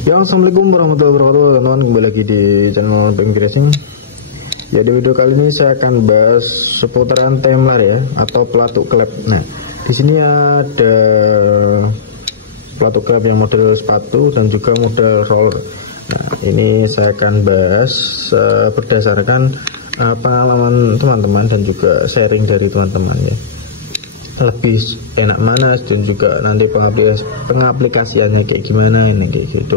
Ya, assalamualaikum warahmatullahi wabarakatuh, teman-teman. Kembali lagi di channel Bang Racing. Ya, di video kali ini saya akan bahas seputaran Temlar ya, atau pelatuk klep. Nah, di sini ada pelatuk klep yang model sepatu dan juga model roller. Nah, ini saya akan bahas berdasarkan pengalaman teman-teman dan juga sharing dari teman-teman ya. Lebih enak mana dan juga nanti pengaplikasiannya kayak gimana ini kayak gitu.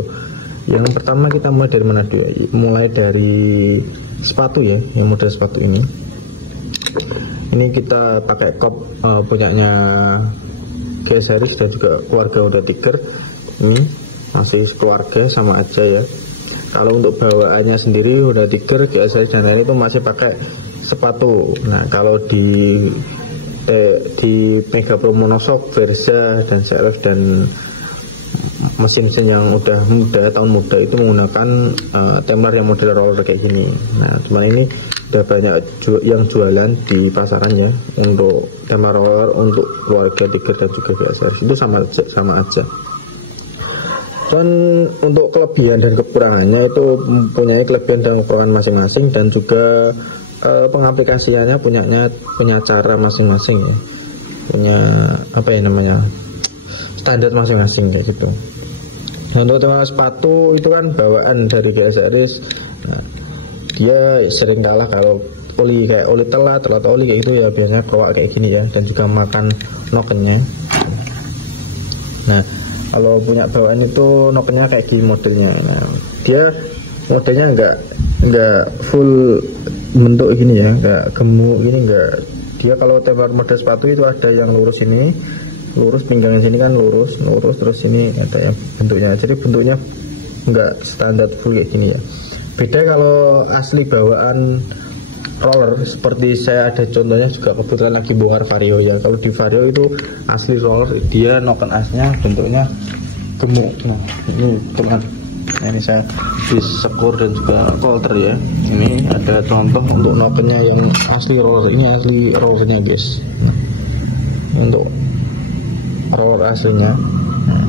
Yang pertama kita mulai dari mana dulu ya? Mulai dari sepatu ya, yang model sepatu ini. Ini kita pakai kop punyanya GS Series dan juga keluarga udah Tiger. Ini masih keluarga sama aja ya. Kalau untuk bawaannya sendiri udah Tiger, GS Series dan lain itu masih pakai sepatu. Nah, kalau di Mega Pro Monoshock, Versa dan CRF dan mesin-mesin yang udah muda, tahun muda itu menggunakan Temlar yang model roller kayak gini. Nah, cuma ini udah banyak yang jualan di pasarannya untuk Temlar roller untuk keluarga Tiger dan juga GSR itu sama aja. Dan untuk kelebihan dan kekurangannya itu mempunyai kelebihan dan kekurangan masing-masing, dan juga pengaplikasiannya punya cara masing-masing ya, punya apa ya namanya, standar masing-masing kayak gitu. Untuk tema sepatu itu kan bawaan dari GS Series. Nah, dia sering kalah kalau oli telat oli kayak gitu ya, biasanya bawa kayak gini ya, dan juga makan nokennya. Nah, kalau punya bawaan itu nokennya kayak gini modelnya. Nah, dia modelnya enggak full bentuk gini ya, enggak gemuk gini, enggak. Dia kalau Temlar model sepatu itu ada yang lurus ini, lurus pinggangnya sini kan lurus terus ini ada yang bentuknya. Jadi bentuknya enggak standar full kayak gini ya. Beda kalau asli bawaan roller, seperti saya ada contohnya juga kebetulan lagi bongkar Vario ya. Kalau di Vario itu asli roller, dia noken asnya bentuknya gemuk. Nah, ini teman. Nah, ini saya disekur dan juga kolter ya. Ini ada contoh untuk nokennya yang asli roller. Ini asli rollernya guys. Nah, untuk roller aslinya. Nah,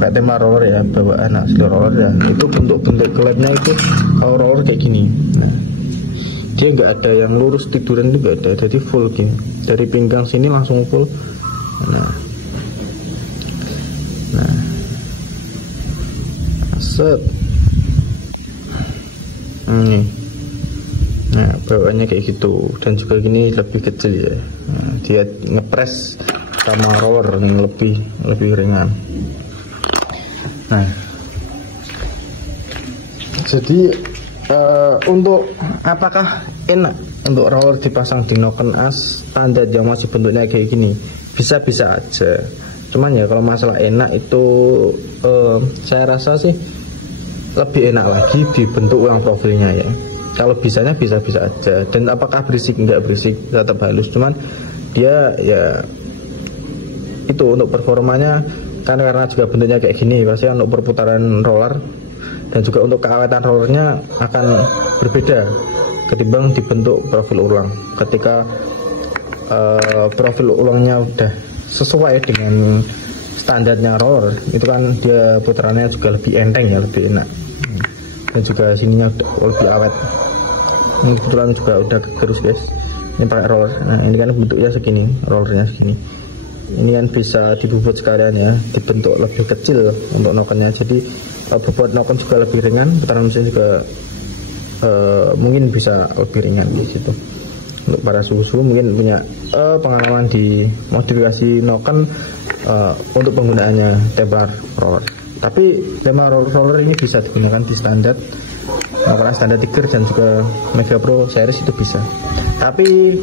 kayak tema roller ya, bawaan asli roller ya. Itu bentuk klepnya itu kalau roller kayak gini. Nah, dia nggak ada yang lurus tiduran itu nggak ada, jadi full gitu. Dari pinggang sini langsung full. Nah, set. Ini. Nah, bawaannya kayak gitu, dan juga gini lebih kecil ya. Nah, dia ngepres sama roller yang lebih ringan. Nah, jadi untuk apakah enak untuk roller dipasang di noken as standar yang masih bentuknya kayak gini? Bisa-bisa aja. Cuman ya kalau masalah enak itu saya rasa sih lebih enak lagi dibentuk ulang profilnya ya. Kalau bisanya bisa-bisa aja. Dan apakah berisik? Enggak berisik, tetap halus. Cuman dia ya itu untuk performanya kan, karena juga bentuknya kayak gini, pasti untuk perputaran roller dan juga untuk keawetan rollernya akan berbeda ketimbang dibentuk profil ulang. Ketika profil ulangnya udah sesuai dengan standarnya roller, itu kan dia putarannya juga lebih enteng ya, lebih enak, dan juga sininya lebih awet. Ini kebetulan juga udah terus guys, ini pakai roller. Nah, ini kan bentuknya segini, rollernya segini. Ini kan bisa dibobot sekalian ya, dibentuk lebih kecil untuk nokennya. Jadi bobot noken juga lebih ringan, putaran mesin juga mungkin bisa lebih ringan di situ. Untuk para suhu mungkin punya pengalaman di modifikasi noken untuk penggunaannya Temlar roller. Tapi Temlar roller ini bisa digunakan di standar standar Tiger dan juga Mega Pro Series itu bisa. Tapi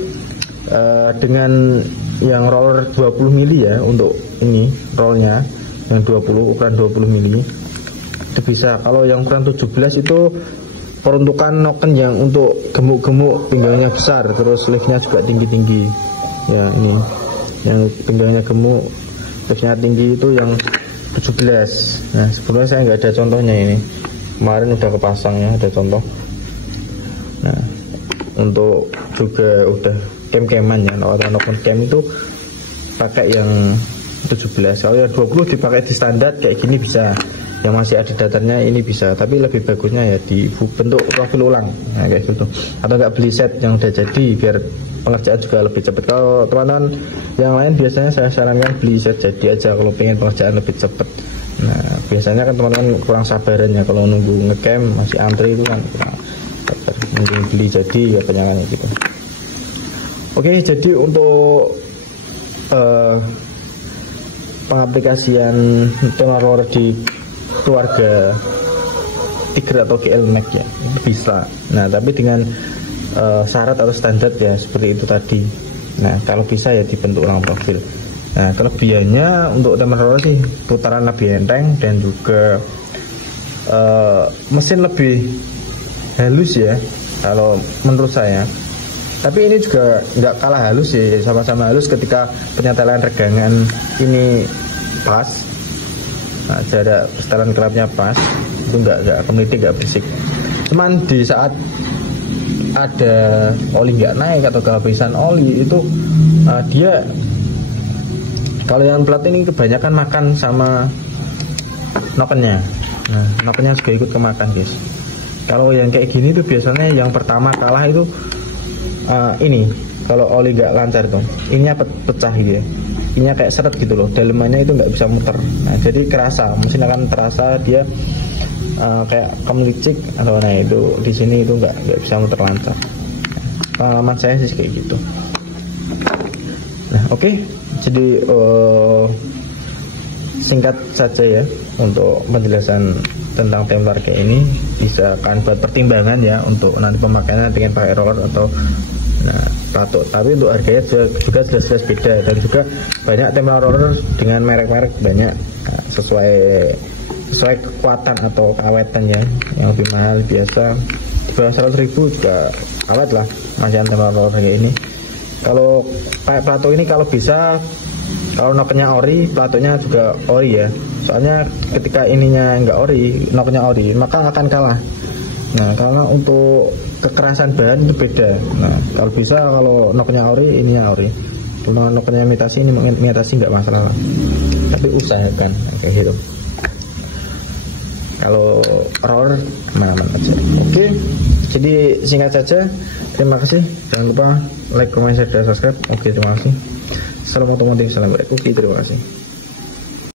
dengan yang roller 20 mili ya, untuk ini rollnya yang 20 ukuran 20 mili itu bisa. Kalau yang ukuran 17 itu peruntukan noken yang untuk gemuk-gemuk, pinggangnya besar, terus liftnya juga tinggi-tinggi ya. Ini yang pinggangnya gemuk, liftnya tinggi itu yang 17. Nah, sebelumnya saya nggak ada contohnya, ini kemarin udah kepasang ya, ada contoh. Nah, untuk juga udah kem-keman ya, noken kem itu pakai yang 17. Kalau yang 20 dipakai di standar kayak gini bisa, yang masih ada datarnya ini bisa, tapi lebih bagusnya ya di bentuk profil ulang, nah, kayak gitu. Atau nggak beli set yang udah jadi biar pengerjaan juga lebih cepat. Kalau teman-teman yang lain biasanya saya sarankan beli set jadi aja kalau pengen pengerjaan lebih cepat. Nah biasanya kan teman-teman kurang sabaran ya kalau nunggu ngecamp masih antri itu kan kurang sabar. Mending beli jadi ya penyalahnya gitu. Oke, jadi untuk pengaplikasian Temlaror di keluarga Tiger atau GL Max ya bisa. Nah tapi dengan syarat atau standar ya seperti itu tadi. Nah kalau bisa ya dibentuk ulang profil. Nah kelebihannya untuk Temlaror sih putaran lebih enteng dan juga mesin lebih halus ya kalau menurut saya. Tapi ini juga nggak kalah halus ya, sama-sama halus ketika penyetelan regangan ini pas. Nah, jarak setelan kelapnya pas, itu nggak kemiritik, nggak berisik. Cuman di saat ada oli nggak naik atau kehabisan oli itu dia kalau yang plat ini kebanyakan makan sama nokennya. Nah, nokennya juga ikut kemakan guys. Kalau yang kayak gini tuh biasanya yang pertama kalah itu ini kalau oli nggak lancar tuh, ininya pecah gitu ya. Ininya kayak seret gitu loh, dalemannya itu nggak bisa muter. Nah jadi kerasa, mesin akan terasa dia kayak kemelicik atau nah itu di sini itu nggak bisa muter lancar. Pengalaman saya sih kayak gitu. Nah oke, jadi singkat saja ya untuk penjelasan tentang Templar kayak ini, bisa kan buat pertimbangan ya untuk nanti pemakaiannya dengan pakai roller atau plato. Tapi untuk harganya juga jelas-jelas beda, dan juga banyak Templar roller dengan merek-merek banyak sesuai kekuatan atau keawetan ya, yang lebih mahal biasa di bawah 100.000 juga awet lah masih Templar roller kayak ini. Kalau kayak plato ini kalau bisa, kalau nokennya ori, platonya juga ori ya. Soalnya ketika ininya nggak ori, nokennya ori, maka akan kalah. Nah, karena untuk kekerasan bahan itu beda. Nah, kalau bisa kalau nokennya ori, ininya ori. Kalau nokennya imitasi, ini imitasi nggak masalah. Tapi usahakan kayak gitu. Kalau roller aman-aman aja. Oke, jadi singkat saja. Terima kasih. Jangan lupa like, comment, share, dan subscribe. Oke, terima kasih. Salam otomotif, salam baik. Oke, terima kasih.